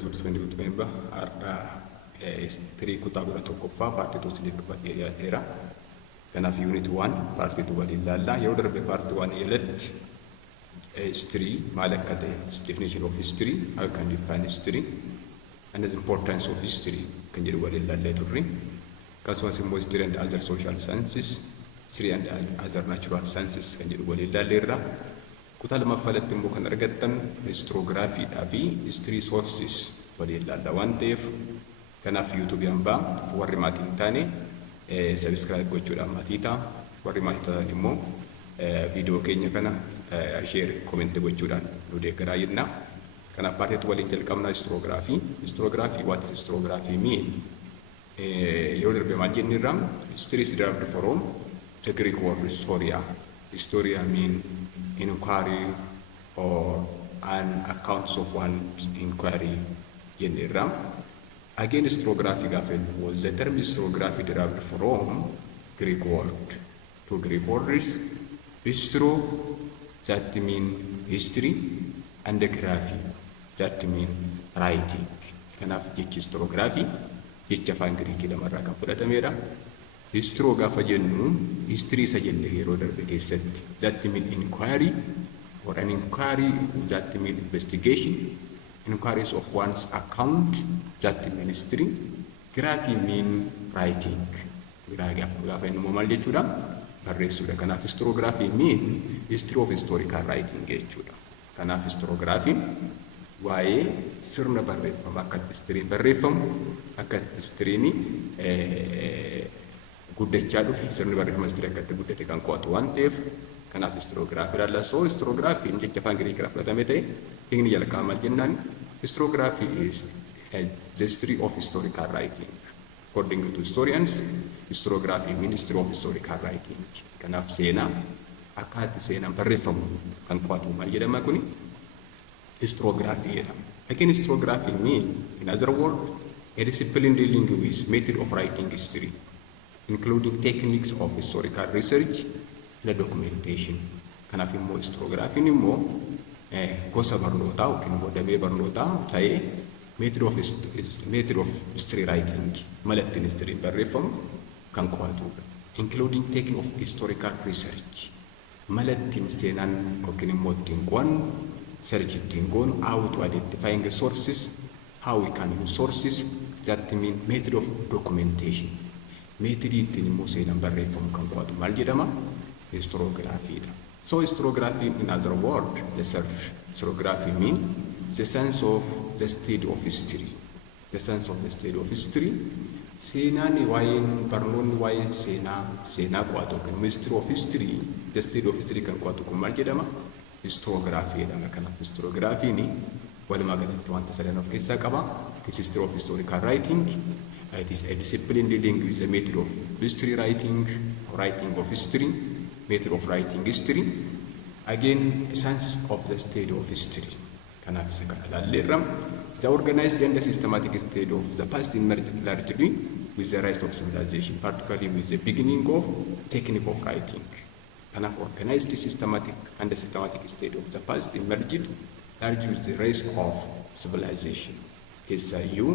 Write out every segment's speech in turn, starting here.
episode 22 member are history kutaagura tokkoffaa part 2 siniif dhiyeera. Kanaaf unit 1 part 2 waliin ilaalla. Yeroo darbe part 1 jalatti history maal akka ta'e, definition of history, how you can define history and the importance of history kan jedhu waliin ilaallee turre. Akkasumas immoo history and other social sciences, history and other natural sciences kan jedhu waliin ilaalleerra. Kutaa lammaffatti immoo kan argattan historiography fi history sources waliin ilaalla waan ta'eef kanaaf YouTube hambaa warri maatii hin taane subscribe gochuudhaan maatii ta'a. Warri maatii ta'an immoo video keenya kana share comment gochuudhaan nu deeggaraa jenna. Kanaaf baateetu waliin jalqabnaa historiography. Historiography, what is historiography mean? Yeroo darbe maal jennirra history is derived from the Greek word historia. Historia mean inquiry or an accounts of one's inquiry jennirra. Again, historiography was the term historiography derived from Greek word. Two Greek words, histro, that mean history, and the graphy, that mean writing. Kanaaf jechi historiography, jecha afaan Giriikii lamarraa kan fudhatameedha. Histro gaafa jennu history isa jenne yeroo darbe keessatti, that mean inquiry, or an inquiry that mean investigation. Inquiries of one's account, that ministry. Graphy mean writing. Gaafa inni maal jechuudha? Barreessuudha. Kanaaf historiography mean history of historical writing jechuudha. Kanaaf historiography waa'ee sirna barreeffama akka historiin barreeffamu, akka historiin guddachaa dhufe, sirni barreeffama historii akka guddate kan qo'atu waan ta'eef kanaaf historiography ilaalla. So historiography jecha afaan Giriikii fudhatame ta'e hiikni jalqabaa maal jennaan? Historiography is the history of historical writing. According to historians, historiography means history of historical writing. Kanaaf seenaa akkaatti seenaan barreeffamu kan qo'atu maal jedhama kuni? Historiography jedhama. Again, historiography mean, in other words, a discipline dealing with method of writing history, including techniques of historical research and documentation. Kanaaf immoo historiography immoo gosa barnootaa yookiin immoo damee barnootaa ta'ee method of history writing mala ittiin history barreeffamu kan qo'atudha. Including technique of historical research mala ittiin seenaan yookiin immoo ittiin qo'annu search ittiin goonu, how to identifying the sources, how we can use sources, that mean method of documentation. Method ittiin immoo seenaan barreeffamu kan qo'atu maal jedhama? Historiography. So historiography, in other words, the historiography means the sense of the state of history. The sense of the state of history. Seenaan waa'een barnoonni waa'een seenaa qo'atu kan history of history, the state of history kan qo'atu kun maal jedhama? Historiography jedhama. Kanaaf historiography ni walumaa galatti wanta sadan of keessaa qaba. It is history of historical writing. It is a discipline dealing with the method of history writing, writing of history, method of writing history. Again, science of the state of history. Kanaaf isa kana ilaalleerra. The organized and the systematic state of the past emerged largely with the rise of civilization, particularly with the beginning of technique of writing. Kanaaf organized, systematic, and the systematic state of the past emerged largely with the rise of civilization. Keessayyuu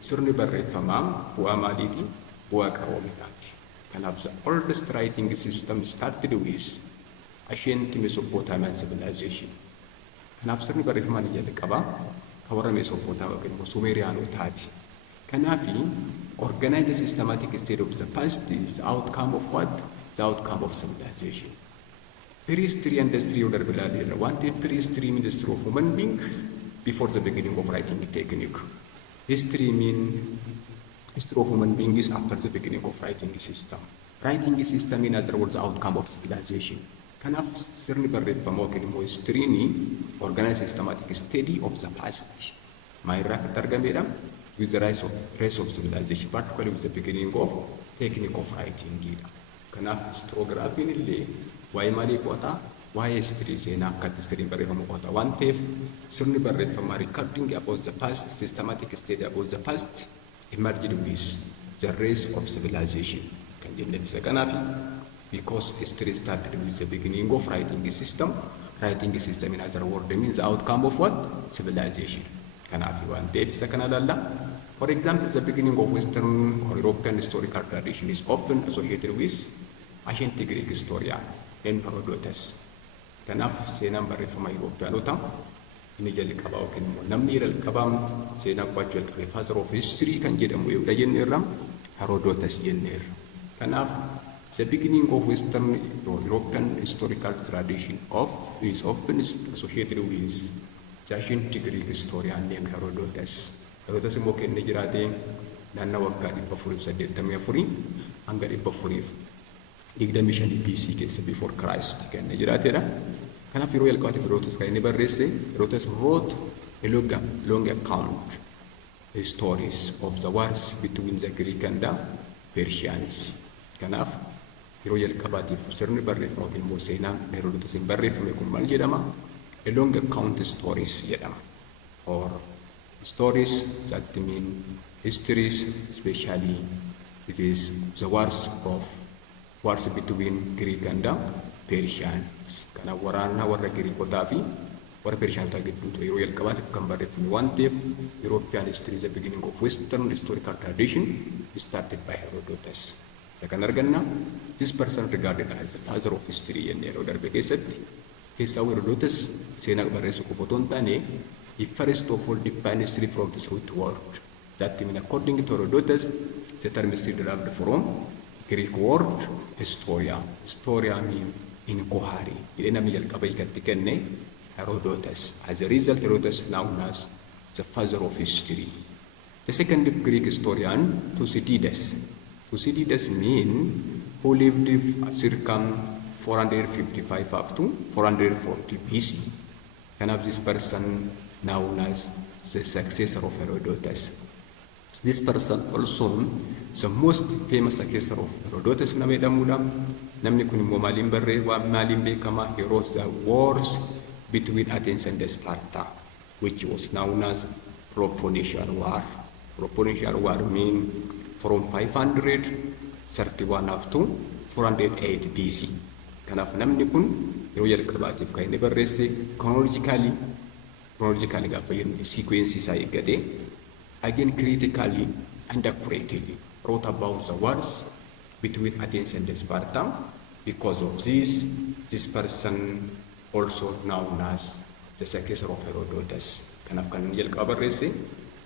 sirni barreeffamaa bu'aa maaliiti? Bu'aa qaroominaati. Kanaaf the oldest writing system started with ancient Mesopotamian civilization. Kanaaf sirni barreeffamaa ni jalqabaa kan warra Mesopotamiyaa yookiin immoo Sumeriyaanotaati. Kanaaf organized systematic state of the past is the outcome of what? The outcome of civilization. Prehistory and history yoo darbe ilaalleerra waan ta'eef prehistory means history of human beings before the beginning of writing technique. History means history of human beings after the beginning of writing system. Writing system, in other words, the outcome of civilization. Kanaaf sirni barreeffamaa yookiin immoo history ni organized systematic study of the past. Maayirraa kan argameedha with the rise of civilization, particularly with the beginning of technique of writing. Kanaaf historiography illee waa'ee maalii qo'ata? Waa'ee history seenaa akkatti history barreeffamu qo'ata waan ta'eef sirni barreeffamaa recording about the past, systematic study about the past emerged with the rise of civilization. Kan jenneef isa kanaaf because history started with the beginning of writing system. Writing system, in other words, means the outcome of what? Civilization. Kanaaf waan ta'eef isa kana ilaalla. For example, the beginning of Western or European historical tradition is often associated with ancient Greek historian and Herodotus. Kanaaf seenaan barreeffama Europeanota inni jalqabaa yookiin immoo namni jalqabaa seenaa qo'achuu jalqabe father of history kan jedhamu yoo jenne irra Herodotus jenneerra. Kanaaf the beginning of Western or European historical tradition is often associated with the ancient Greek historian named Herodotus. Herodotus immoo kennee jiraate naannoo waggaa 484 hanga 425 BC keessa before Christ kennee jiraateedha. Kanaaf yeroo jalqabaatiif Herodotus kan inni barreesse, Herodotus wrote a long account, the stories of the wars between the Greek and the Persians. Kanaaf yeroo jalqabaatiif sirni barreeffama yookiin immoo seenaan Herodotusiin barreeffame kun maal jedhama? A long account stories jedhama. Or stories that mean histories, especially it is the wars between Greek and the Persians. Kana waraana warra Greekotaa fi warra Persianotaa gidduutu yeroo jalqabaatiif kan barreeffame waan ta'eef European history is the beginning of Western historical tradition started by Herodotus. Isa kan arganna, this person regarded as the father of history jennee yeroo darbe keessatti keessaa Herodotus seenaa barreessuu qofa otoo hin taane he first of all defined history from the Greek word. That means according to Herodotus, the term is derived from Greek word historia. Historia means inquiry. Ini namni jalqaba hiikatti kenne Herodotus. As a result, Herodotus known as the father of history. The second Greek historian, Thucydides. Thucydides means who lived circa 455 up to 440 BC. Kind of this person known as the successor of Herodotus. This person also the most famous successor of Herodotus namni kun immoo maaliin barree waan maaliin beekama he wrote the wars between Athens and Sparta, which was known as Peloponnesian War. Peloponnesian War means from 531 up to 408 BC. Kanaaf namni kun yeroo jalqabaatiif kan inni barreesse chronologically gaafa jennu sequence isaa eeggate again critically and accurately wrote about the wars between Athens and Sparta. Because of this person also known as the successor of Herodotus. Kanaaf kan inni jalqaba barreesse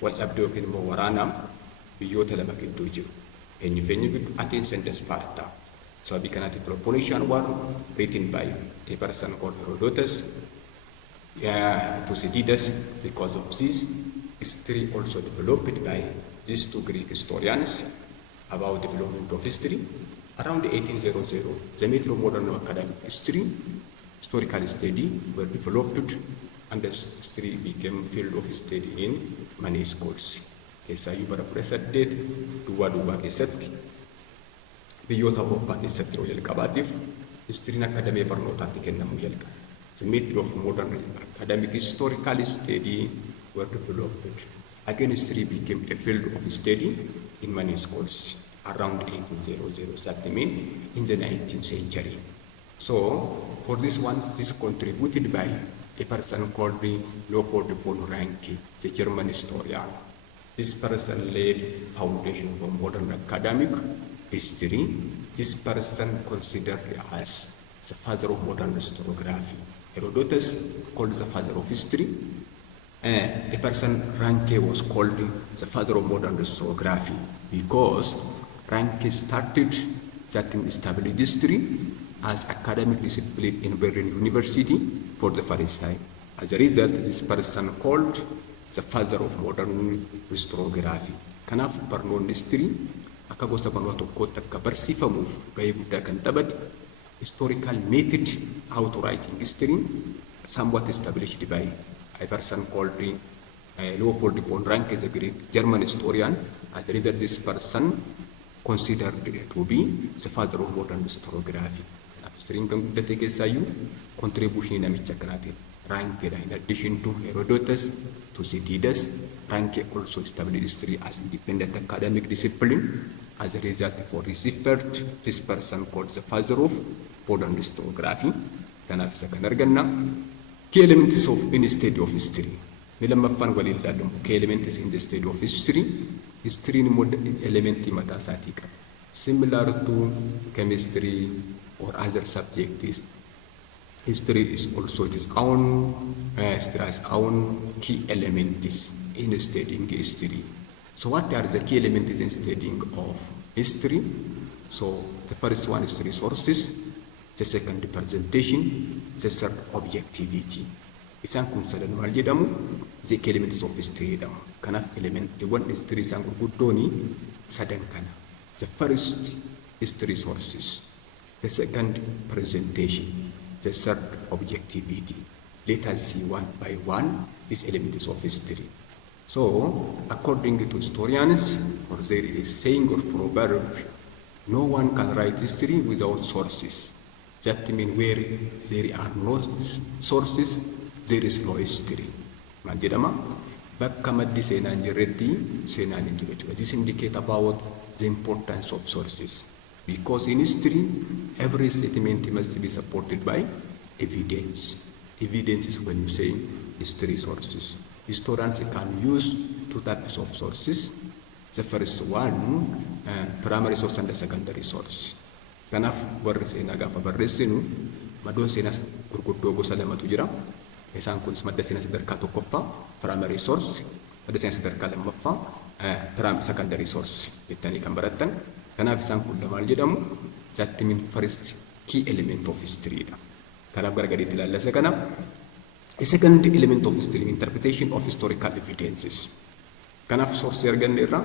wal dhabdee yookiin immoo waraana biyyoota lama gidduu jiru. Eenyu gidduu Athens and Sparta. So we cannot Peloponnesian War written by a person called Herodotus. Thucydides. Because of this, history also developed by these two Greek historians about development of history. Around 1800, the method of modern academic history, historical study were developed, and the history became field of study in many schools. Keessaayyuu bara 18 duwwaa keessatti biyyoota Awurooppaa keessatti yeroo jalqabaatiif histiriin akademii barnootaatti kennamuu jalqabe. The method of modern academic historical study were developed. Again, history became a field of study in many schools around 1800, that means in the 19th century. So, for this one, this contributed by a person called Leopold von Ranke, the German historian. This person laid foundation for modern academic history. This person considered as the father of modern historiography. Herodotus called the father of history. A person Ranke was called the father of modern historiography because Ranke started that established history as academic discipline in Berlin University for the first time. As a result, this person called the father of modern historiography. Kanaaf barnoonni history akka gosa barnoota tokkootti akka barsiifamuuf gahee guddaa kan taphate historical method how to writing history somewhat established by a person called Leopold von Ranke, the Greek German historian. As a result, this person considered to be the father of modern historiography. History kan guddate keessaayyuu contribution namicha kanaatiin Ranke, in addition to Herodotus, Thucydides, Ranke also established history as independent academic discipline. As a result, for his effort, this person called the father of modern historiography. Kanaaf isa kan arganna key elements of any study of history. Nilamaffan waliin ilaallu key elements in the study of history. History ni mod elementi mataa isaatii qaba. Similar to chemistry or other subjects, history is also its own key elements in studying history. So what are the key elements in studying of history? So the first one is resources, the second presentation, the third objectivity. Isaan kun sadan maal jedhamu? The key elements of history jedhamu. Kanaaf elementiiwwan history isaan gurguddooni sadan kana. The first is resources, the second presentation, the third objectivity. Let us see one by one these elements of history. So, according to historians, or there is saying or proverb, no one can write history without sources. That means where there are no sources, there is no history. Maal jedhama? Bakka maddi seenaan jirretti seenaan hin jiru jechuudha. This indicates about the importance of sources. Because in history, every statement must be supported by evidence. Evidence is when you say history sources. Historians can use two types of sources. The first one, primary source and the secondary source. Kanaaf warri seenaa gaafa barreessinu madoo seenaas gurguddoo gosa lamatu jira. Isaan kunis madda seenaa sadarkaa tokkoffaa primary source, madda seenaa sadarkaa lammaffaa secondary source jettanii kan barattan. Kanaaf isaan kun maal jedhamu? That means first key element of history dha. Kanaaf gargariitti ilaallasa kana. A second element of history, interpretation of historical evidences. Kanaaf source arganne irraa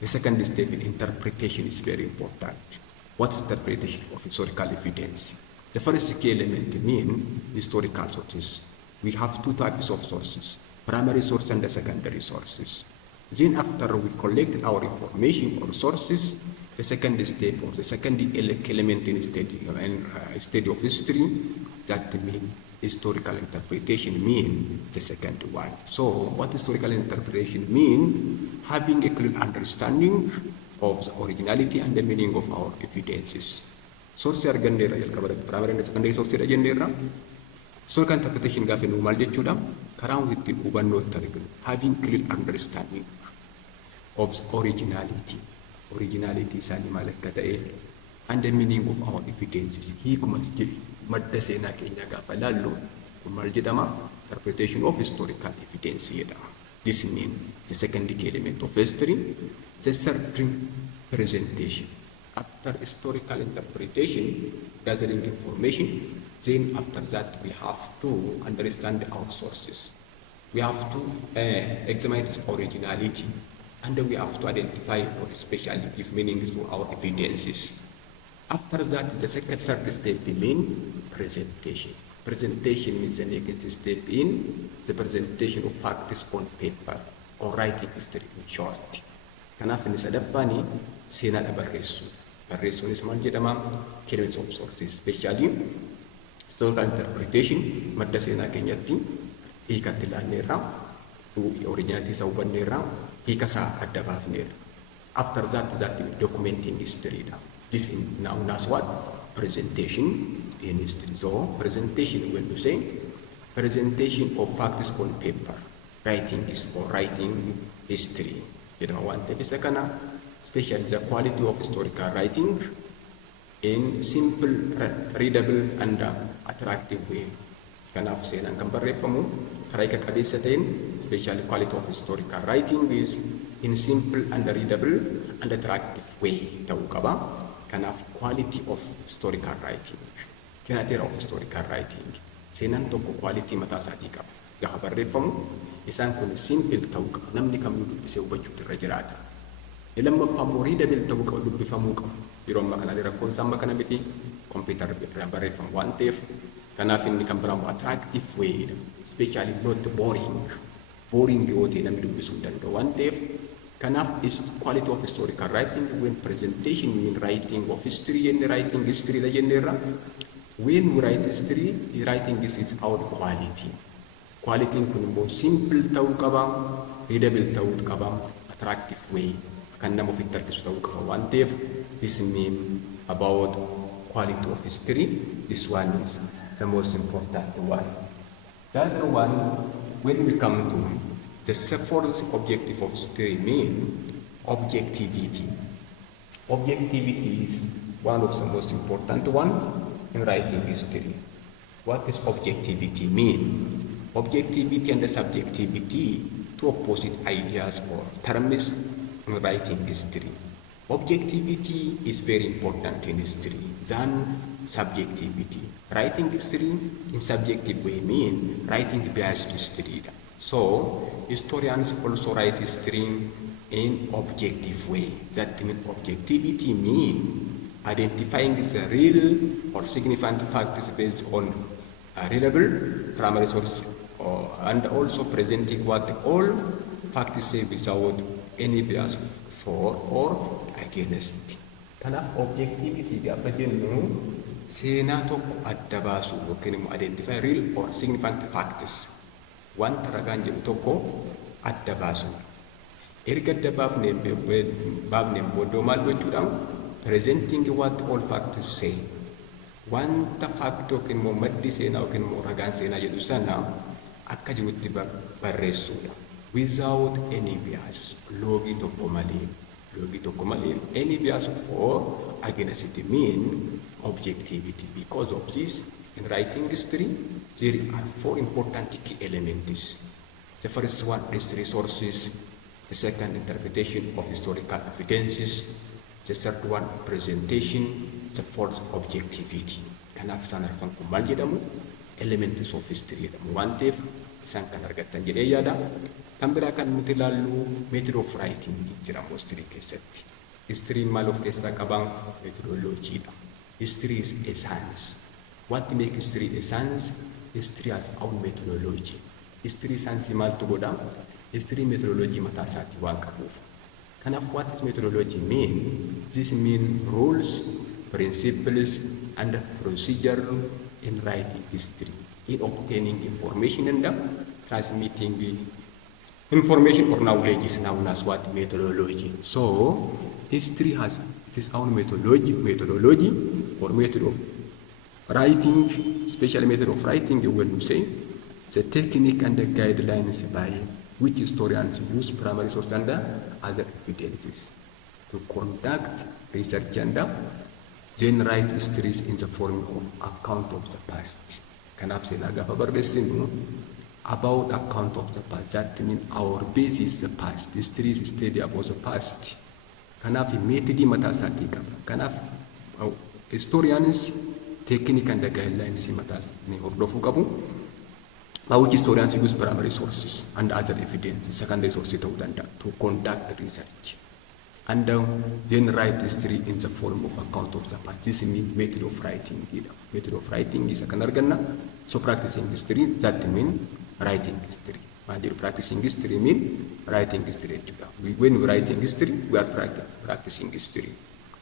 the second step in interpretation is very important. What is interpretation of historical evidence? The first key element mean historical sources. We have two types of sources, primary source and the secondary sources. Then after we collect our information or sources, the second step or the second element in study of history, that mean historical interpretation mean the second one. So what historical interpretation mean? Having a clear understanding of the originality and the meaning of our evidences. Source arganneerra jalqaba primary and secondary source jenneerra. Historical interpretation gaafa nu maal jechuudha? Karaa ittiin hubannoo itti arginu. Having clear understanding of the originality. Originality isaanii maal akka ta'e and the meaning of our evidences. Hiikuma madda seenaa keenya gaafa laallu kun maal jedhama? Interpretation of historical evidence jedhama. This means the second key element of history. The third, presentation. After historical interpretation, gathering information, then after that we have to understand our sources. We have to examine its originality, and we have to identify or especially give meaning to our evidences. After that, the third step means presentation. Presentation means the next step in the presentation of facts on paper or writing history in short. Kanaaf inni sadaffaani seenaadha barreessu. Barreessuunis maal jedhama? Elements of sources, especially historical interpretation madda seenaa keenyatti hiikatti ilaalleerra, originality isaa hubanneerra, hiika isaa adda baafneerra. After that documenting history dha. This is known as what? Presentation in history. So presentation, when you say presentation of facts on paper, writing is for writing history. You know, one thing is especially the quality of historical writing in simple, readable and attractive way. Kanaaf seenaan kan barreeffamu karaa hiika qabeessa ta'een, especially quality of historical writing is in simple and readable and attractive way ta'uu qaba. Kanaaf quality of historical writing, kennaateera of historical writing. Seenaan tokko quality mataa isaatii qaba. Gaafa barreeffamu isaan kun simple ta'uu qaba. Namni kamiyyuu dubbisee hubachuutu irra jiraata. Lammaffaa immoo readable ta'uu qaba, dubbifamuu qaba. Yeroo ammaa kana rakkoon isaa amma kana miti computer irraan barreeffamu waan ta'eef kanaaf inni kan biraamu attractive way, especially not boring. Boring yoo ta'e namni dubbisuu hin danda'u waan ta'eef kanaaf is quality of historical writing when presentation mean writing of history and writing history la jenneerra. When we write history, writing is its own quality. Quality kun immoo simple ta'uu qaba, readable ta'uu qaba, attractive way kan nama ofitti harkisu ta'uu qaba waan ta'eef this mean about quality of history. This one is the most important one. The other one, when we come to The fourth objective of history means objectivity. Objectivity is one of the most important one in writing history. What does objectivity mean? Objectivity and subjectivity, two opposite ideas or terms in writing history. Objectivity is very important in history than subjectivity. Writing history in subjective way mean writing biased history. So historians also write history in objective way. That means objectivity mean identifying the real or significant facts based on a reliable primary source and also presenting what all facts say without any bias for or against. Kanaaf objectivity gaafa jennu seenaa tokko adda baasu yookiin immoo identify real or significant facts wanta ragaan jedhu tokko adda baasu. Erga adda baafneen booddee maal gochuudhaan presenting what all facts say. Wanta fact yookiin immoo maddi seenaa yookiin immoo ragaan seenaa jedhu sana akka jirutti barreessuudha. Without any bias, loogii tokko malee, any bias for against it mean objectivity. Because of this, in writing history, there are four important key elements. The first one is resources, the second interpretation of historical evidences, the third one presentation, the fourth objectivity. Kanaaf isaan arfan kun maal jedhamu? Elements of history jedhamu. Waan ta'eef isaan kan argattan jedhee yaada. Kan biraa kan nuti ilaallu method of writing jedhamu history keessatti. History maal of keessaa qaban? Methodology dha. History is a science. What makes history a science? History has own methodology. History science maaltu godha? History methodology mataa isaatii waan qabuuf. Kanaaf what does methodology mean? This mean rules, principles and procedure in writing history, in obtaining information and transmitting information or knowledge is known as what? Methodology. So history has its own methodology or method of writing, especially method of writing when you say the technique and the guidelines by which historians use primary source and other evidences to conduct research and then write histories in the form of account of the past. Kanaaf seenaa gaafa barreessinu about account of the past. That means our base is the past. History is study about the past. Kanaaf methodii mataa isaatii qaba. Kanaaf historians technique and the guidelines mataa isaanii hordofuu qabu. By which historians use primary sources and other evidence, secondary sources to conduct research. And then write history in the form of account of the past. This means method of writing. Method of writing is a kanargana. So practicing history, that means writing history. When you're practicing history mean writing history. When we're writing history, we are practicing history.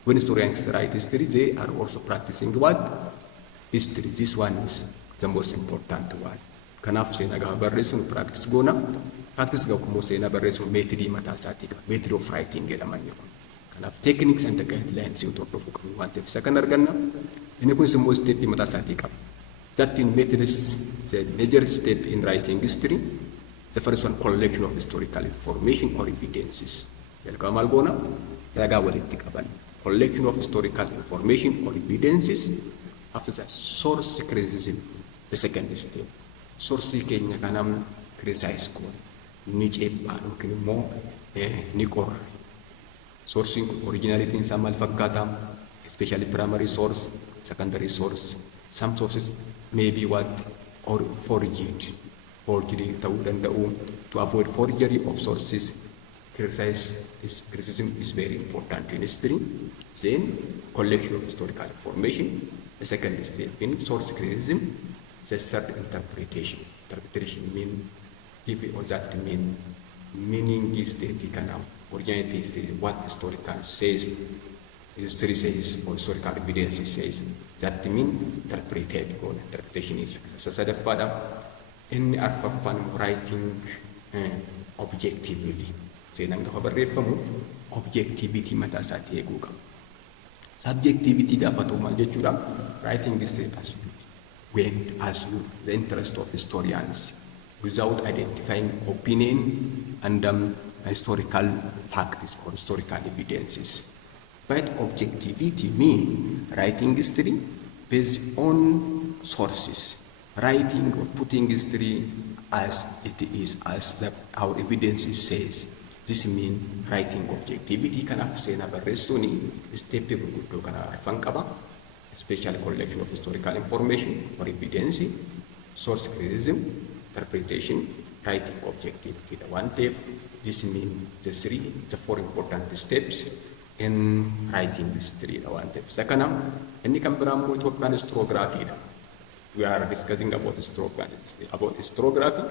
When historians write history, they are also practicing what? History. This one is the most important one. Kanaaf seenaa gaafa barreessinu practice goona. Practice gaafa immoo seenaa barreessinu methodii mataa isaatii qaba. Method of writing jedhamanni kun. Kanaaf techniques and guidelines yoo hordofuu qabnu waan ta'eef isa kan arganna. Inni kunis immoo steppii mataa isaatii qaba. That in method is the major step in writing history. The first one, collection of historical information or evidences. Jalqaba maal goona? Ragaa walitti qaban. Collection of historical information or evidences. After that, source criticism. The second step. Source keenya kanam criticize goon ni ceebaa yookiin immoo ni qorra. Sourcing originality isaa maal fakkaata? Especially primary source, secondary source. Some sources may be what? Or forged. Forgery ta'uu danda'u. To avoid forgery of sources, criticism is very important in history. Then collection of historical information. The second step in source criticism. The third interpretation. Interpretation mean give or that mean meaning is the kanam. Originality is what historical says, history says, or historical evidence says. That mean interpreted. Or interpretation is sasadafada in arfafan writing objectively. Seenaan gaafa barreeffamu objectivity mataa isaatii eeguu qaba. Subjectivity gaafa ta'u maal jechuudha? Writing is as you, the interest of historians without identifying opinion and historical facts or historical evidences. But objectivity means writing history based on sources, writing or putting history as it is, as our evidence says. This means writing objectivity. Kanaaf seenaa barreessuun isteeppii gurguddoo kana arfan qaba. Especially collection of historical information or evidence, source criticism, interpretation, writing objectivity. The one step, this means the four important steps in writing history. The one step. Second, any Kambaramu Ethiopian historiography. We are discussing about historiography.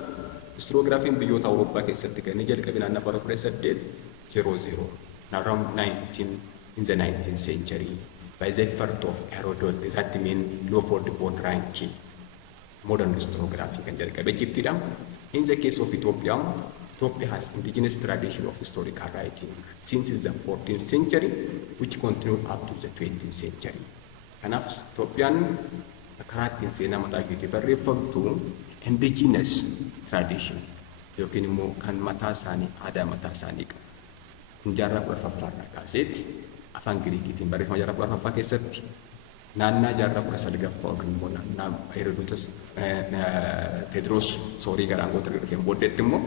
Historiography in biyyoota Awurooppaa keessatti kan jalqabe naannoo bara 00 around 19 in the 19th century by the effort of Herodotus, that means Leopold von Ranke. Modern historiography can jalqabe jirtidha. In the case of Ethiopia, Ethiopia has indigenous tradition of historical writing since the 14th century, which continued up to the 20th century. Kanaaf Ethiopian karaa ittiin seenaa mataa isheetii barreeffamtu indigenous tradition yookiin immoo kan mataa isaanii aadaa mataa isaanii qabu. Kun jaarraa 14ffaarraa kaaseeti afaan Giriikiitiin barreeffama jaarraa 14ffaa keessatti naannaa jaarraa 19ffaa yookiin immoo naannaa Herodotus Tewodiroos soorii gara aangoota dhufeen booddeetti immoo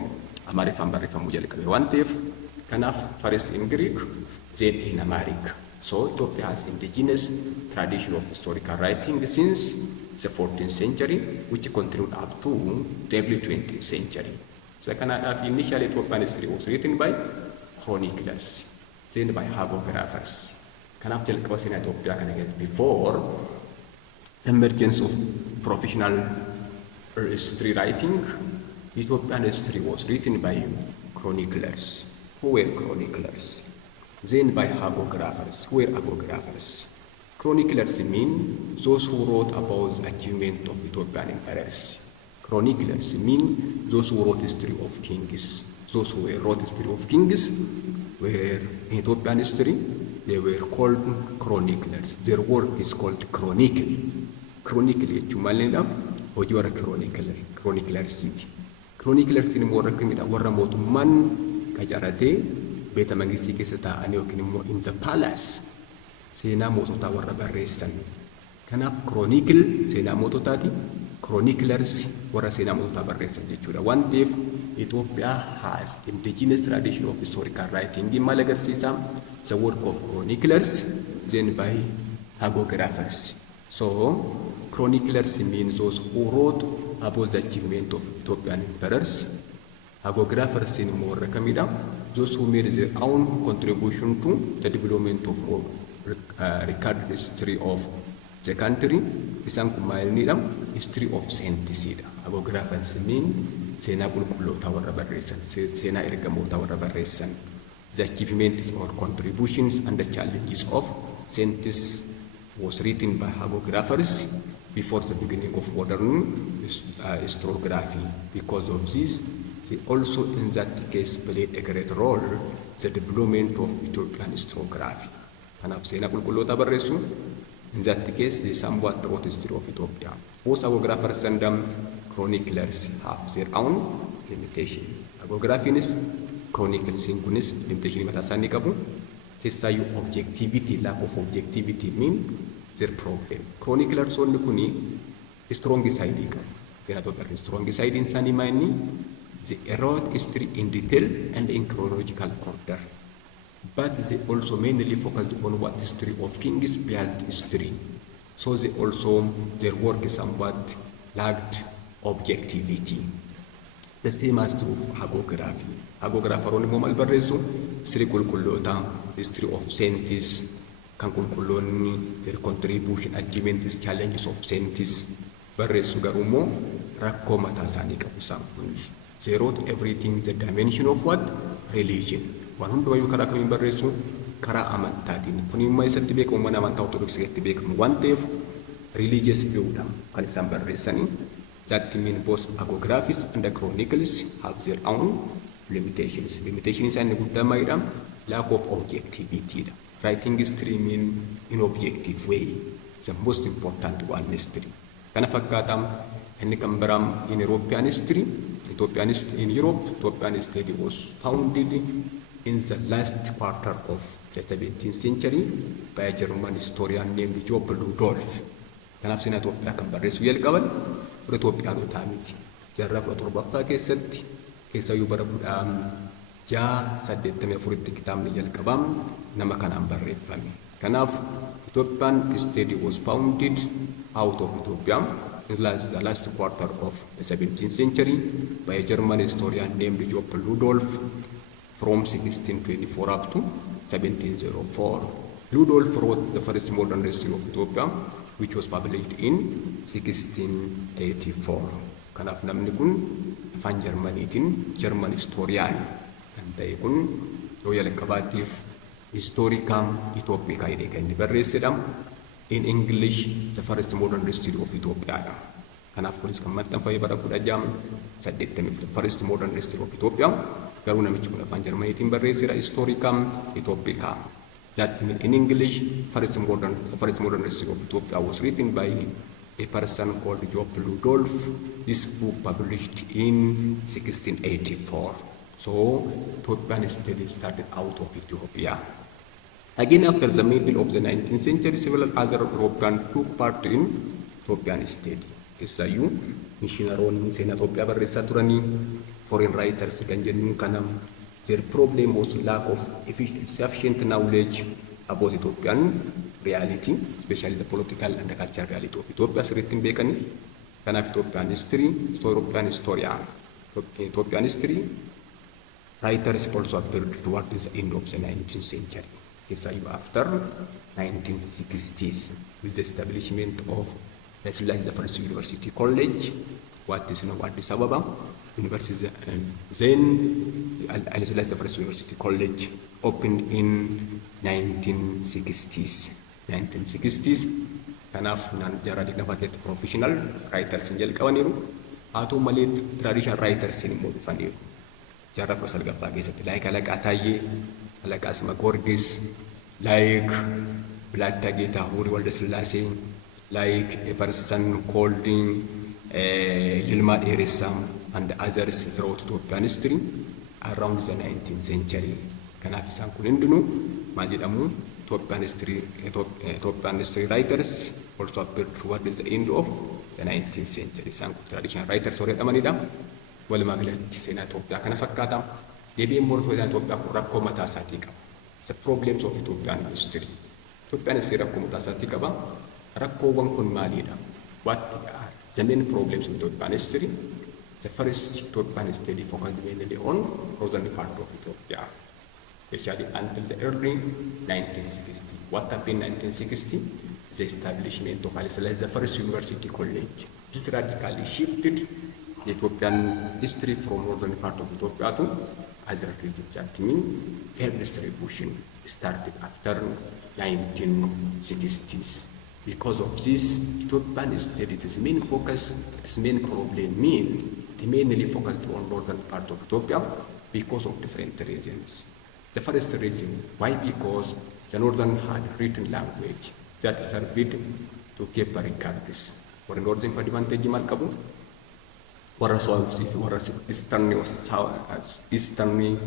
Amaariffaan barreeffamuu jalqabe waan ta'eef kanaaf first in Greek then in Amharic. So Ethiopia has indigenous tradition of historical writing since the 14th century, which continued up to the early 20th century. Second, initially Ethiopian history was written by chroniclers, then by hagiographers. Kanaf jalqaba in Ethiopia before the emergence of professional history writing, Ethiopian history was written by chroniclers. Who were chroniclers? Then by hagiographers. Who were hagiographers? Chroniclers mean those who wrote about the achievement of Ethiopian emperors. Chroniclers mean those who wrote history of kings. Those who wrote history of kings were in Ethiopian history, they were called chroniclers. Their work is called chronicle. Chronicle jechuun hojii warra chronicler city. Chroniclers in warra kamidha warra mootummaan qacaratee beeta mangistii keessa taa'anii yookiin immoo in the palace seenaa moototaa warra barreessan. Kanaaf chronicle seenaa moototaati, chroniclers warra seenaa moototaa barreessan jechuudha. Waan ta'eef Ethiopia has indigenous tradition of historical writing. Maal agarsiisa? The work of chroniclers then by hagiographers. So chroniclers mean those who wrote about the achievement of Ethiopian emperors. Hagiographers in more kamida, those who made their own contribution to the development of recorded history of the country. Isaan kun maal jedham? History of saints. Hagiographers mean seenaa qulqulloota warra barreessan, seenaa ergamoota warra barreessan. The achievements or contributions and the challenges of saints was written by hagiographers before the beginning of modern historiography. Because of this, they also in that case played a great role in the development of Ethiopian historiography. Kanaaf seenaa qulqulloota barreessu, in that case they somewhat wrote history of Ethiopia. Both hagiographers and chroniclers have their own limitation. Hagiography is chronicles in kunis limitation mataa isaanii qabu. Keessaayyuu objectivity, lack of objectivity mean their problem. Chroniclers only kuni strong side qabu. Kanaaf strong side isaanii maani they wrote history in detail and in chronological order. But they also mainly focused on what history of kings based history. So they also, their work somewhat lacked objectivity. The same as true of hagiography. Hagiographer only mo malbarresu, history qulqulloota, history of saints, kan qulqulloonni, their contribution, achievements, challenges of saints, barreessu garuu rakkoo mataa isaanii qabu isaan kunis. They wrote everything the dimension of what? Religion. Waan hundumayyuu karaa kamiin barreessu? Karaa amantaatiin. Kun immoo isatti beekamu mana amantaa ortodoksiitti beekamu waan ta'eef religious viewdha kan isaan barreessanii. That mean both hagiographies and the chronicles have their own limitations. Limitations isaanii guddaa maalidha? Lack of objectivity. Writing history mean in objective way. It's the most important one history. Kana fakkaata Inni kan biraa in European history, in Europe, Ethiopian study was founded in the last quarter of the 17th century by a German historian named Job Rudolph. Kanaaf seenaa Itoophiyaa kan barreessu jalqaban bara Itoophiyaanotaa miti. Jaarraa 17ffaa keessatti keessayyuu bara 1684tti kitaabni jalqabam nama kanaan barreeffame. Kanaaf Ethiopian study was founded out of Ethiopia in the last quarter of the 17th century by a German historian named Job Rudolph from 1624 up to 1704. Rudolph wrote the first modern history of Ethiopia, which was published in 1684. Kanaaf namni kun afaan Jarmaniitiin German historian kan ta'e kun yoo jalqabaatiif Historica Ethiopica jedhee kan inni barreessedha. In English, the first modern history of Ethiopia. Kanaaf kunis kan maxxanfame bara 1680 first modern history of Ethiopia. Garuu namichi kun afaan Jarmaniitiin barreessedha Historica Ethiopica. That means in English, the first modern history of Ethiopia was written by a person called Job Rudolph. This book published in 1684. So, Ethiopian study started out of Ethiopia. Again, after the middle of the 19th century, several other Europeans took part in Ethiopian study. Keessayyuu missionaroonni seenaa Itoophiyaa barreessaa turanii, foreign writers kan jennuun kanam. Their problem was lack of sufficient knowledge about Ethiopian reality, especially the political and the cultural reality of Ethiopia. Sirriittiin beekaniif kanaaf Ethiopian history, Ethiopian history writers also appeared towards the end of the 19th century. Keessayyuu after 1960s with the establishment of the first university college, what is now Addis Ababa University, then the first university college opened in 1960s. Kanaaf jaarraa digdamaatii professional writers hin jalqabaniiru. Haa ta'u malee traditional writers immoo dhufaniiru. Jaarraa 19ffaa keessatti like Alaqaa Taayyee, Alaqaa Sima Goorgis, like Bilaataa Geetaahuurii Waldasillaasee, like a person called Yilmaa Dheeressaa and others throughout Ethiopian history around the 19th century. Kanaaf isaan kun hundinuu maal jedhamu Ethiopian history writers also appeared towards the end of the 19th century. Isaan kun traditional writers warra jedhamanidha. Walumaa galatti seenaa Itoophiyaa kana fakkaata. Deebiin mortoo seenaa Itoophiyaa kun rakkoo mataa isaatii qaba. The problems of Ethiopian history. Ethiopian history rakkoo mataa isaatii qaba. Rakkoowwan kun maalidha? What are the main problems of Ethiopian history? The first Ethiopian study focused mainly on northern part of Ethiopia, especially until the early 1960s. What happened in 1960? The establishment of the first university college. This radically shifted the Ethiopian history from northern part of Ethiopia to other regions. That means fair distribution started after 1960s. Because of this, Ethiopian study, its main focus, its main problem mainly focused on northern part of Ethiopia because of different reasons. The first reason, why? Because the northern had written language that served to keep records. For northern advantage malkabu, warra Swahili fi warra Eastern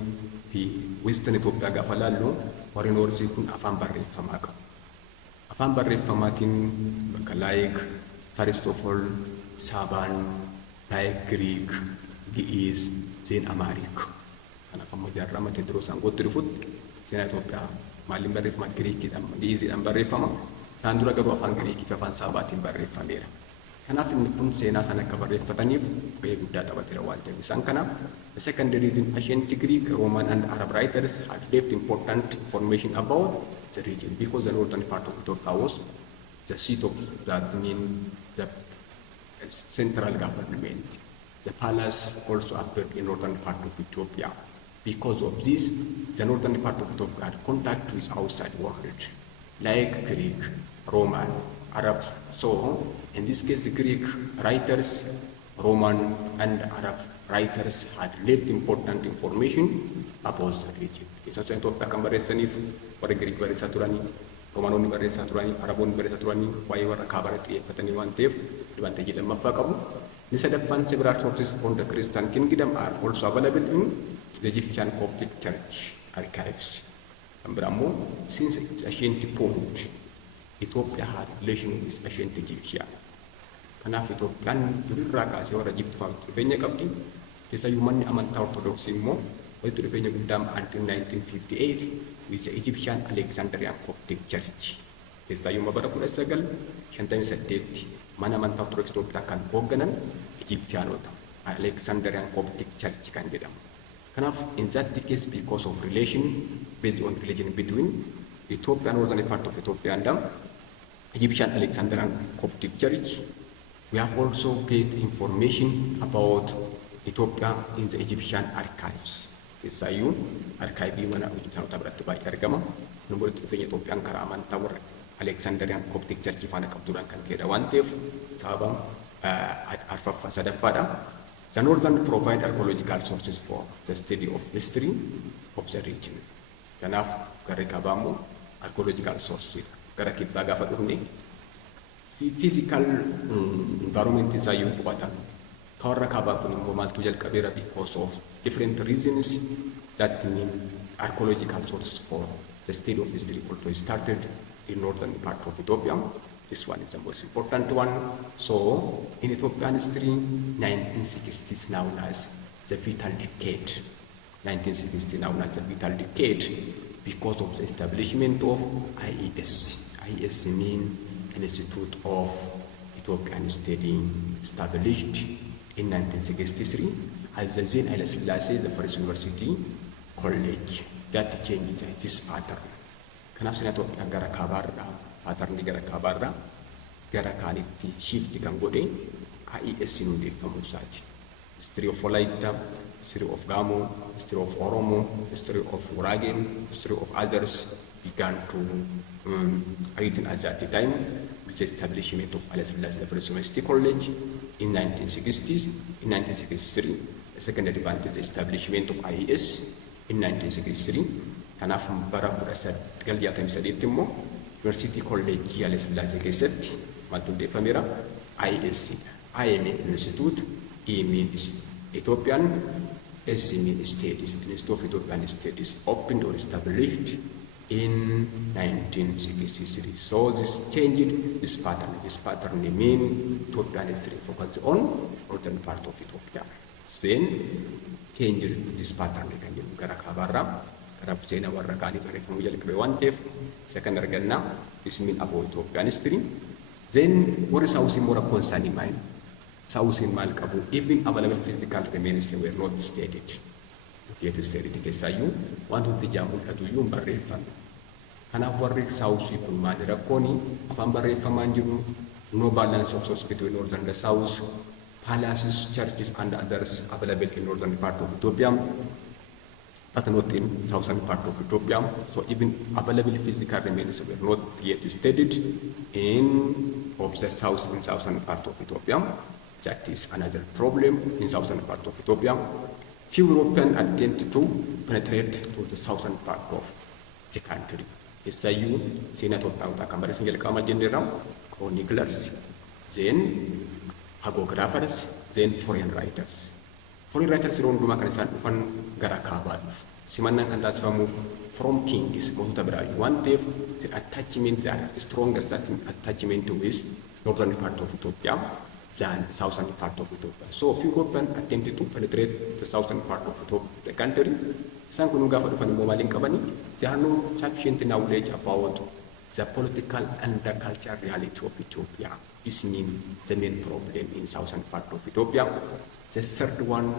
fi Western Ethiopia gaafa laallu warri northern kun afaan barreeffamaa qabu. Afaan barreeffamaatiin bakka like first of all Saabaan, like Greek, Gi'is, then Amharic. Kanaaf amma jaarraa mata duree isaan gootti dhufutti seenaa Itoophiyaa maaliin barreeffama Giriikiidhaan Gi'isiidhaan barreeffama. Isaan dura garuu afaan Giriikii fi afaan Saabaatiin barreeffameera. Kanaaf inni kun seenaa sana akka barreeffataniif gahee guddaa taphateera waan ta'eef isaan kana. The second reason, ancient Greek, Roman and Arab writers had left important information about the region because the northern part of Ethiopia was the seat of that mean the central government. The palace also appeared in northern part of Ethiopia. Because of this, the northern part of Ethiopia had contact with outside world, like Greek, Roman, Arab. So, in this case, the Greek writers, Roman and Arab writers had left important information about the region. Isa Ethiopia kan barreessaniif warra Greek barreessaa turanii, Romaanonni barreessaa turanii, Araboonni barreessaa turanii, waa'ee warra kaabaa xiyyeeffatanii waan ta'eef advanteejii lammaffaa qabu. Nisadafan several sources on the Christian kingdom are also available in the Egyptian Coptic Church archives. Since its ancient point, Ethiopia had relation with ancient Egyptian. Kanaaf Itoophiyaan durirraa kaasee warra Egypt fa'aatti dhufeenya qabdi. Keessayyuu manni amantaa Ortodoksii immoo walitti dhufeenya guddaa until 1958 with the Egyptian Alexandrian Coptic Church. Keessayyuu bara 1958 mana amantaa Ortodoksii Itoophiyaa kan hoogganan Egyptianota Alexandrian Coptic Church kan jedhamu. Kanaaf in that case because of relation based on religion between Ethiopia, northern part of Ethiopia and the Egyptian Alexandrian Coptic Church, we have also gained information about Ethiopia in the Egyptian archives. Keessayyuu archive mana Egyptianota biratti baay'ee argama. Kun walitti dhufeenya Itoophiyaan karaa amantaa warra Alexandrian Coptic Church faana qabduudhaan kan ka'edha waan ta'eef sababa arfaffaa sadaffaadha. The northern provide archaeological sources for the study of history of the region. Kanaaf gara kaabaa immoo archaeological sources gara kibbaa gaafa dhufne physical environment isaayyuu qo'atan. Kawarra kaabaa kun immoo maaltu jalqabeera because of different reasons that mean archaeological sources for the study of history also started in northern part of Ethiopia. This one is the most important one. So in Ethiopian history, 1960s known as the vital decade. 1960 known as the vital decade because of the establishment of IES. IES means Institute of Ethiopian Study, established in 1963 as the then Haile Selassie, the first university college that changes this pattern. Kanaaf sina Itoophiyaa gara kaabaarraa patternii gara kaabaarraa gara kaanitti shift kan godhe IES hundeeffamuu isaati. History of Walaita, history of Gamo, history of Oromo, history of Gurage, history of others began to written at that time with the establishment of Haile Selassie First University College in 1960s. In 1963, the second advantage the establishment of IES in 1963. Kanaaf bara 1963 immoo University College Haile Selassie keessatti maaltu hundeeffameera IES. I mean Institute, E means Ethiopian, S means Studies, Institute of Ethiopian Studies, opened or established in 1963. So this changed this pattern. This pattern means Ethiopian history focused on northern part of Ethiopia. Then changed this pattern kan jedhu gara kaabaarraa gara seenaa warra kaanii barreeffamuu jalqabe waan ta'eef isa kan arganna. This means about Ethiopian history. Then what is South more concerning mine? South in maal qabu even available physical remains were not studied. Yet studied keessayyuu waan hundi jaamul'atu iyyuu hin barreeffamne. Kanaaf warri South kun maali rakkooni afaan barreeffamaan jiru no balance of source between north and the south, palaces, churches and others available in northern part of Ethiopia but not in southern part of Ethiopia. So even available physical remains were not yet studied in of the south and southern part of Ethiopia. That is another problem in southern part of Ethiopia. Few Europeans attempt to penetrate to the southern part of the country. Keessayyuu seenaa Itoophiyaa kan barreessan jalqabama jenneerra chroniclers, then hagiographies, then foreign writers. Foreign writers yeroo hundumaa kan isaan dhufan gara kaabaa dhufu. Simannaan kan taasifamuuf from kings mootota biraa waan ta'eef the attachment, the strongest attachment with northern part of Ethiopia than southern part of Ethiopia. So few Europeans attempted to penetrate the southern part of Ethiopia, the country. Isaan kun gaafa dhufan immoo maaliin qabani? They have no sufficient knowledge about the political and the cultural reality of Ethiopia. This means the main problem in southern part of Ethiopia. The third one,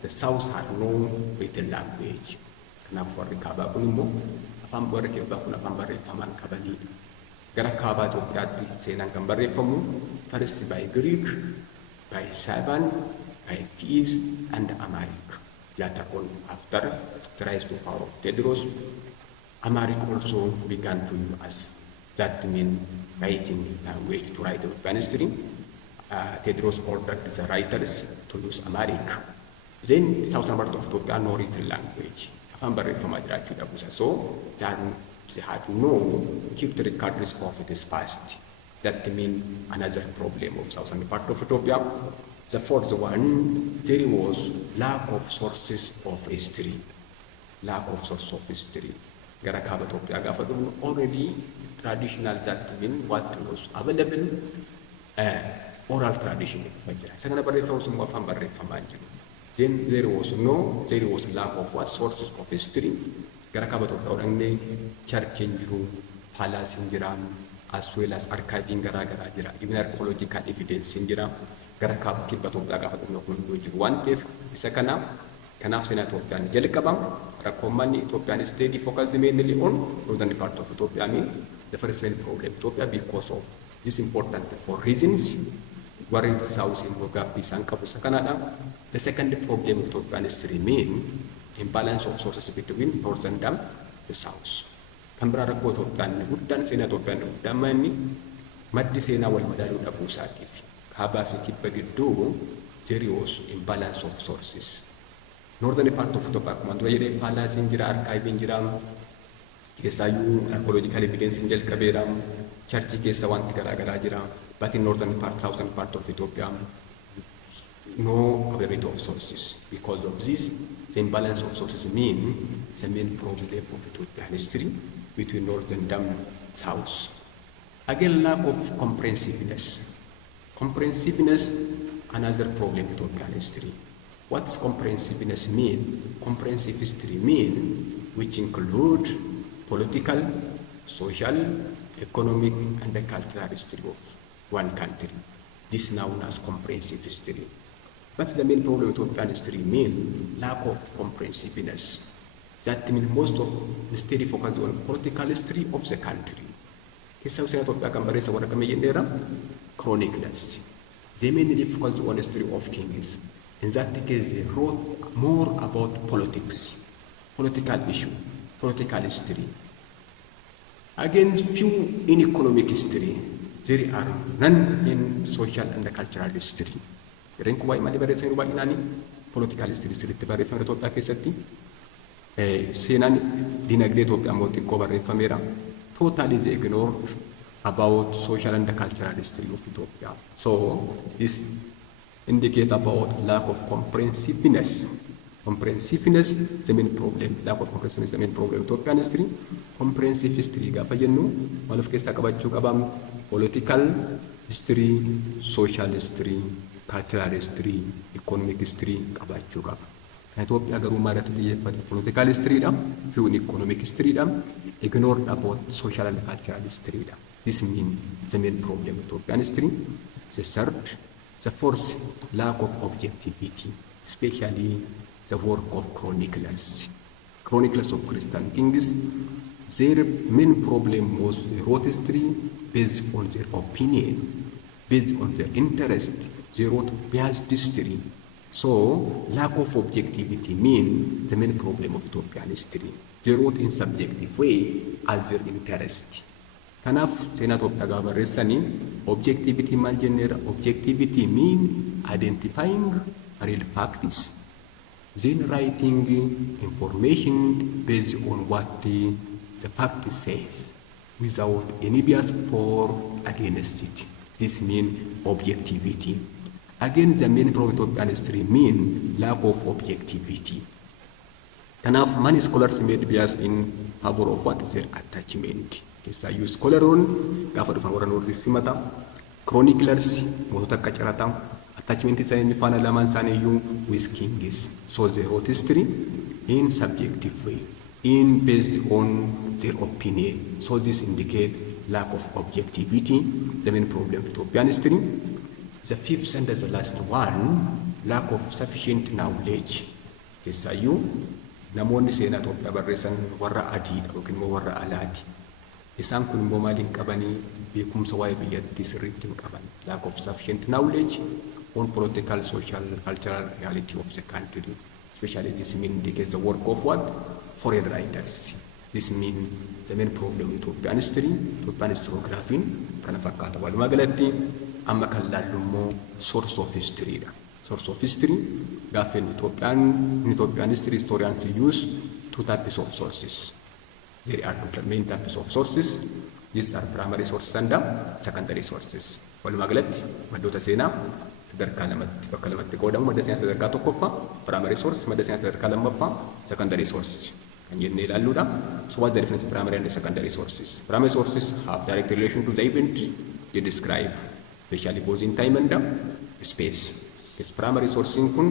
the south had no written language. Kanaaf warri kaabaa kun immoo afaan warri kibbaa kun afaan barreeffamaan qabanidha. Gara kaabaa Itoophiyaatti seenaan kan barreeffamu first by Greek, by Saban, by Ge'ez and Amharic. Later on, after the rise to power of Tewodros, Amharic also began to use that mean writing language to write Ethiopian history. Tewodros ordered the writers to use Amharic. Then southern part of Ethiopia no written language. Afaan barreeffamaa jiraachuu dhabuusa. So they had no kept records of its past. That means another problem of southern part of Ethiopia. The fourth one, there was lack of sources of history. Lack of source of history. Gara kaaba Itoophiyaa gaafa dhufnu already traditional that mean what was available oral tradition ifa jira. Isa kana barreeffamus immoo afaan barreeffamaa jiru. Then there was lack of what sources of history. Gara kaaba Itoophiyaa dhaqnee church hin jiru, palace hin jira, as well as archiving gara jira, even archaeological evidence hin jira. Gara kaaba kibba Itoophiyaa gaafa dhufnu kun hunduu jiru. Waan ta'eef isa kanaaf seenaa Itoophiyaan jalqabam rakkoommanni Itoophiyaan steady focused mainly on northern part of Ethiopia. I mean the first main problem Ethiopia because of this important for reasons. Worried south in Bogapi Sankapu Sakanada. The second problem of Ethiopian history mean imbalance of sources between north and the south. Kambra rakko Ethiopian guddan seenaa Ethiopiaan guddamani maddi seenaa wal madaaluu dhabuu isaatiif kaabaa fi kibba gidduu there was imbalance of sources. Northern part of Ethiopia akkuma dura jedhee palace hin jira, archive hin jira, keessaayyuu archaeological evidence hin jalqabeera, church keessa wanti garaa jira. But in northern part, southern part of Ethiopia, no availability of sources. Because of this, the imbalance of sources mean the main problem of Ethiopian history between north and south. Again, lack of comprehensiveness. Comprehensiveness, another problem with Ethiopian history. What does comprehensiveness mean? Comprehensive history mean which include political, social, economic, and the cultural history of one country. This is known as comprehensive history. What's the main problem with Ethiopian history mean? Lack of comprehensiveness. That means most of the study focused on political history of the country. Kisa usina Ethiopia kambaresa wana kama yendera chroniclers. They mainly focused on the history of kings. In that case, they wrote more about politics, political issue, political history. Again, few in economic history. There are none in social and cultural history. Renku waa'ee malee barreessanii baay'inaan political history sirriitti barreeffame Itoophiyaa keessatti seenaan dinagdee Itoophiyaa immoo xiqqoo barreeffameera. Totally they ignored about social and cultural history of Ethiopia. So this indicate about lack of comprehensiveness. Comprehensiveness is the main problem. Lack of comprehensiveness is the main problem. Ethiopian history, comprehensive history. Gaafa jennu maal of keessaa qabachuu qabam political history, social history, cultural history, economic history qabachuu qaba. Itoophiyaa garuu maalirratti xiyyeeffate political history dha, few economic history dha, ignored about social and cultural history dha. This means the main problem of Ethiopian history. The third, the fourth, lack of objectivity, especially the work of chroniclers. Chroniclers of Christian kings, their main problem was they wrote history based on their opinion, based on their interest. They wrote biased history. So, lack of objectivity means the main problem of Ethiopian history. They wrote in subjective way as their interest. Kanaaf seenaa Itoophiyaa gaafa barreessanii objectivity maal jenneera? Objectivity mean identifying real facts. Then writing information based on what the fact says without any bias for against it. This means objectivity. Again, the main problem of Ethiopian history mean lack of objectivity. Kanaaf many scholars made bias in favor of what? Their attachment. Kesa use scholar on gaafa dhufan warra North simata chroniclers mootota akka carata attachment isaanii faana lamaan isaanii iyyuu with kings. So they wrote history in subjective way, in based on their opinion. So this indicate lack of objectivity, the main problem of Ethiopian history. The fifth and the last one, lack of sufficient knowledge. Kesa iyyuu namoonni seenaa Itoophiyaa barreessan warra adiidha yookiin immoo warra alaati. Isaan kun immoo maaliin qabanii beekumsa waa'ee biyyattii sirriitti hin qaban. Lack of sufficient knowledge on political, social, cultural reality of the country. Especially this means indicates the work of what? Foreign writers. This means the main problem in Ethiopian history, Ethiopian historiography, kana fakkaata. Walumaa galatti amma kan laallu immoo source of history dha. Source of history gaafa in Ethiopian history historians use two types of sources. There are two main types of sources. These are primary sources and secondary sources. Walumaa galatti maddoota seenaa sadarkaa lamatti bakka lamatti qoodamu madda seenaa sadarkaa tokkoffaa primary source, madda seenaa sadarkaa lammaffaa secondary source kan jennee ilaalluudha. So what's the difference between primary and secondary sources? Primary sources have direct relation to the event they describe, especially both in time and space. This primary source kun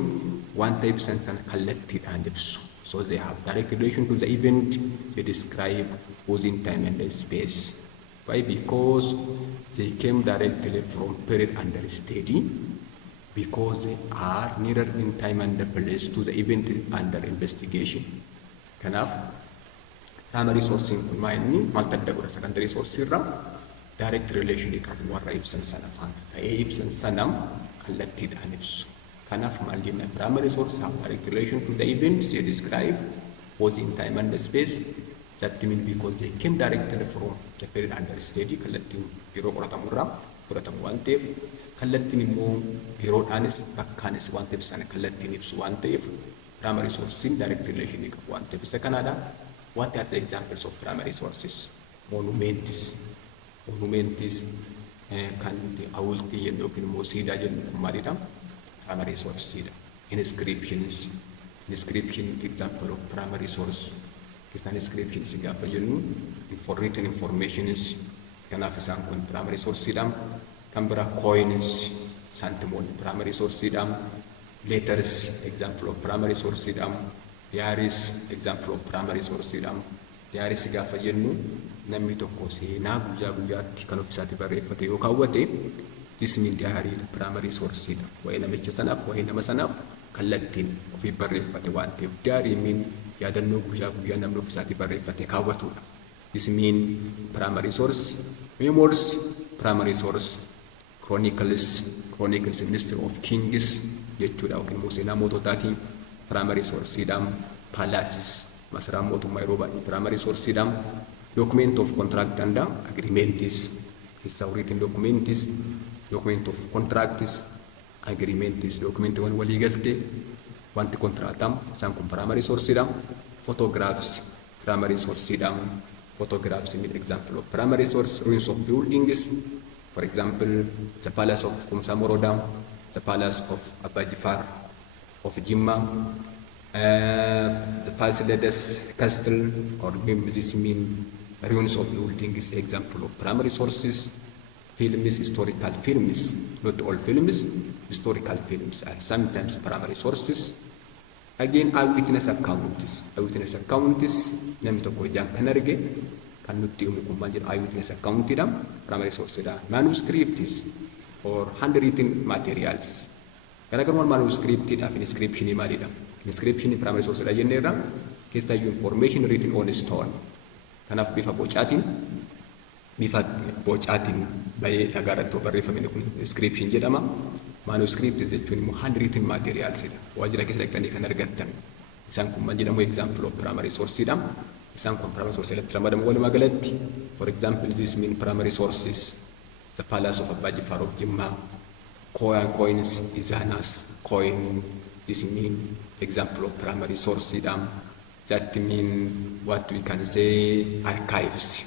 wanta ibsan sana kallattiidhaan ibsu. So they have direct relation to the event they describe both in time and space. Why? Because they came directly from period under study, because they are nearer in time and place to the event under investigation. Kanaaf primary source kun maayini maalta adda godha secondary source irraa direct relation qabu warra ibsan sana faana ta'ee ibsan sanam kallattiidhaan ibsu. Kanaaf maal jenna primary source have direct relation to the event they describe both in time and space. That means because they came directly from the period under study, kallattiin yeroo qoratamu irraa fudhatamu waan ta'eef, kallattiin immoo yeroodhaanis bakkaanis waan ta'eef sana kallattiin ibsu waan ta'eef primary sources direct relation qabu waan ta'eef isa kanaadha. What are the examples of primary sources? Monuments kan hawultii yookiin immoo siidaa jennu kun maalidha? Primary source. Inscriptions, example of primary source. Isaan inscriptions gaafa jennu for written informations kanaaf isaan kun primary sourceidha. Kan bira coins, santimoonni primary sourceidha. Letters, example of primary sourceidha. Diaries, example of primary sourceidha. Diaries gaafa jennu namni tokko seenaa guyyaa guyyaatti kan ofiisaatti barreeffate yoo kaawwate this means diary primary sourceidha. Waa'ee namicha sanaaf waa'ee nama sanaaf kallattiin ofii barreeffate waan ta'eef diary mean yaadannoo guyyaa guyyaa namni ofiisaatti barreeffate kaawwatudha. This mean primary source. Memoirs, primary source. Chronicles, ministry of kings jechuudha yookiin immoo seenaa moototaatiin primary sourceidha. Palaces, masaraa mootummaa yeroo baay'ee primary sourceidha. Document of contract and agreements, written documents, document of contracts, agreements, document wan walii galte wanti kontraatam isaan kun primary sourceidha. Photographs, primary sourceidha. Photographs in example of primary source. Ruins of buildings, for example the palace of Kumsa Moroda, the palace of Abba Jifar of Jimma, the Fasilides castle, or this mean ruins of buildings, example of primary sources. Films, historical films, not all films, historical films are sometimes primary sources. Again, eyewitness accounts. Eyewitness accounts, namni tokko ijaan kan arge kan nutti himu kun maal jedhama eyewitness accountidha, primary sourceidha. Manuscripts or handwritten materials. Garaagarummaan manuscriptidha fi inscriptionii maalidha? Inscriptionii primary sourceidha jenneerra keessaayyuu information written on stone. Kanaaf bifa bocaatiin bahee dhagaarratti barreeffamni kun inscription jedhama. Manuscript jechuun immoo handwritten materialsidha. Waajjira keessa dhaqxanii kan argattan. Isaan kun maal jedhamu example of primary sourceidha. Isaan kun primary source irratti ramadamu walumaa galatti. For example, this mean primary sources. The palace of Abba Jifar of Jimma. Coins, Izanas, coin. This mean example of primary sourceidha. That mean what we can say archives.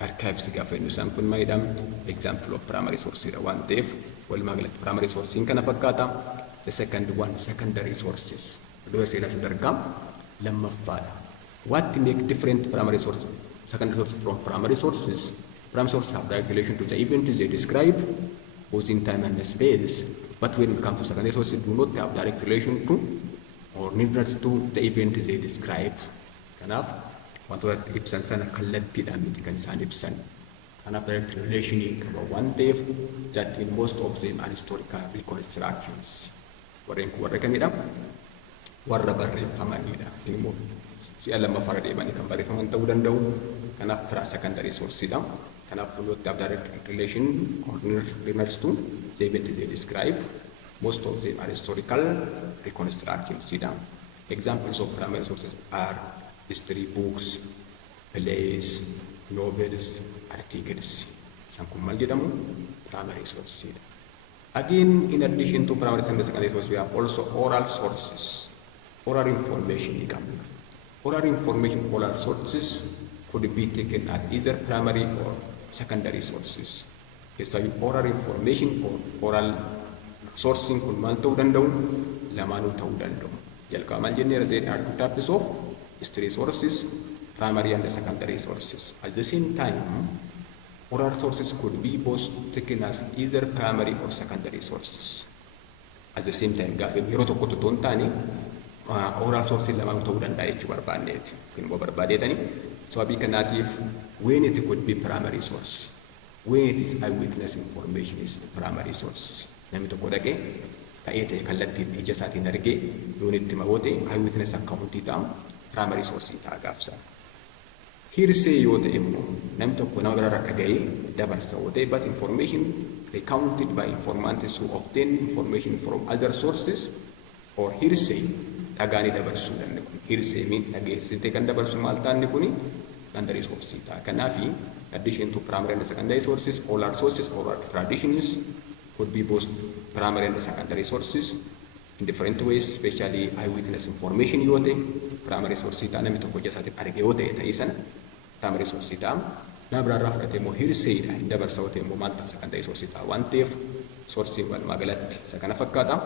Archives gaafa inni isaan kun maayidha example of primary sourceidha waan ta'eef walumaa galatti primary sourcein kana fakkaata. The second one, secondary sources. Iddoo seenaa sadarkaa lammaffaadha. What make different primary sources, secondary sources from primary sources? Primary sources have direct relation to the event they describe, both in time and space. But when it comes to secondary sources, do not have direct relation to or needed to the event they describe. Kanaaf wantoota ibsan sana kallattiidhaan miti kan isaan ibsan. Kanaaf direct relation qaba waan ta'eef that in most of them are historical reconstructions. Warreen kun warra kamidha? Warra barreeffamanidha. Immoo si'a lammaffaa deemanii kan barreeffaman ta'uu danda'u. Kanaaf firaa secondary sourceidha. Kanaaf fuulootti have direct relation or needed to the event they describe. Most of them are historical reconstructions. Examples of primary sources are history books, plays, novels, articles. Isaan kun maal jedhamu? Primary sources. Again, in addition to primary and secondary sources, we have also oral sources. Oral information. Oral information, oral sources could be taken as either primary or secondary sources. It's oral information or oral Sourcing kun maal ta'uu danda'u? Lamaanuu ta'uu danda'u. Jalqaba maal jennee there are two types of history sources, primary and secondary sources. At the same time, oral sources could be both taken as either primary or secondary sources. At the same time, gaafa yeroo tokko otoo hin taane oral sources lamaanuu ta'uu danda'a jechuu barbaanneeti. Kun immoo barbaadeetani. Sababii kanaatiif when it could be primary source, when it is eyewitness information is the primary source. Namni tokko dhaqee ta'ee kallattiin ija isaatiin argee yoon itti mawoote eyewitness accountii ta'a primary source ta'a gaafsa. Hearsay yoo ta'e immoo namni tokko nama biraarraa dhaga'ee dabarsa yoo ta'e but information recounted by informants who obtain information from other sources or hearsay dhagaanii dabarsuu danda'u. Hearsay mean dhageessitee kan dabarsu maal ta'anni kuni secondary source ta'a. Kanaafi addition to primary and secondary sources, oral sources or traditions could be both primary and secondary sources in different ways, especially eyewitness information yoo ta'e primary source ta'a. Namni tokko ija isaatiin argee yoo ta'e ta'ii sana primary source ta'a. Nama biraarraa fudhatee immoo hearsay dha hin dabarsa yoo ta'e immoo maal ta'a secondary source ta'a. Waan ta'eef source walumaa galatti isa kana fakkaata.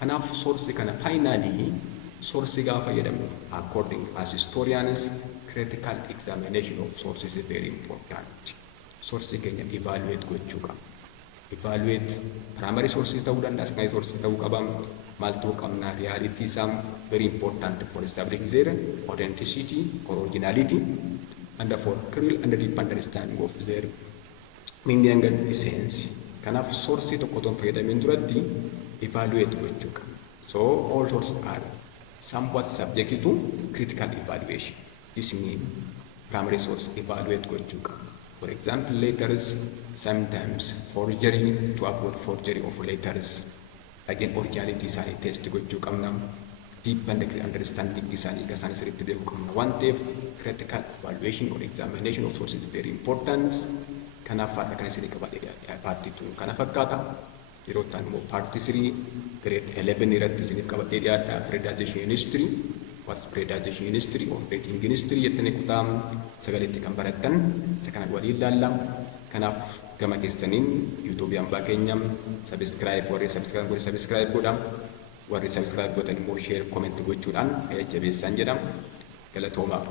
Kanaaf source kana finally source gaafa fayyadamnu according as historians critical examination of sources is very important. Source keenya evaluate gochuu qabna. Evaluate primary sources ta'uu danda'a, secondary sources ta'uu qaban, maal ta'uu qabna, reality isaa very important for establishing their authenticity or originality and for clear and deep understanding of their meaning and essence. Kanaaf source tokko otoo fayyadamin duratti evaluate gochuu qabna. So all sources are somewhat subject to critical evaluation. This means primary source evaluate gochuu qabna. For example, letters, sometimes forgery, to avoid forgery of letters. Again, originality isaanii test gochuu qabna. Deep and understanding isaanii akka isaan sirriitti beekuu qabna. Waan ta'eef critical evaluation or examination of sources is very important. Kanaaf haadha kana isinii qabadhee paartii 2 kana fakkaata. Yeroo ta'an immoo paartii 3 grade 11 irratti isiniif qabadhee dhiyaadha. Predation history. What's predation history or dating history jettanii kutaa 9tti kan barattan isa kana waliin ilaalla. Kanaaf gama keessaniin YouTube hambaa keenya subscribe warri subscribe godhaa. Warri subscribe godhan immoo share comment gochuudhaan jabeessaan jedhama. Galatoomaa.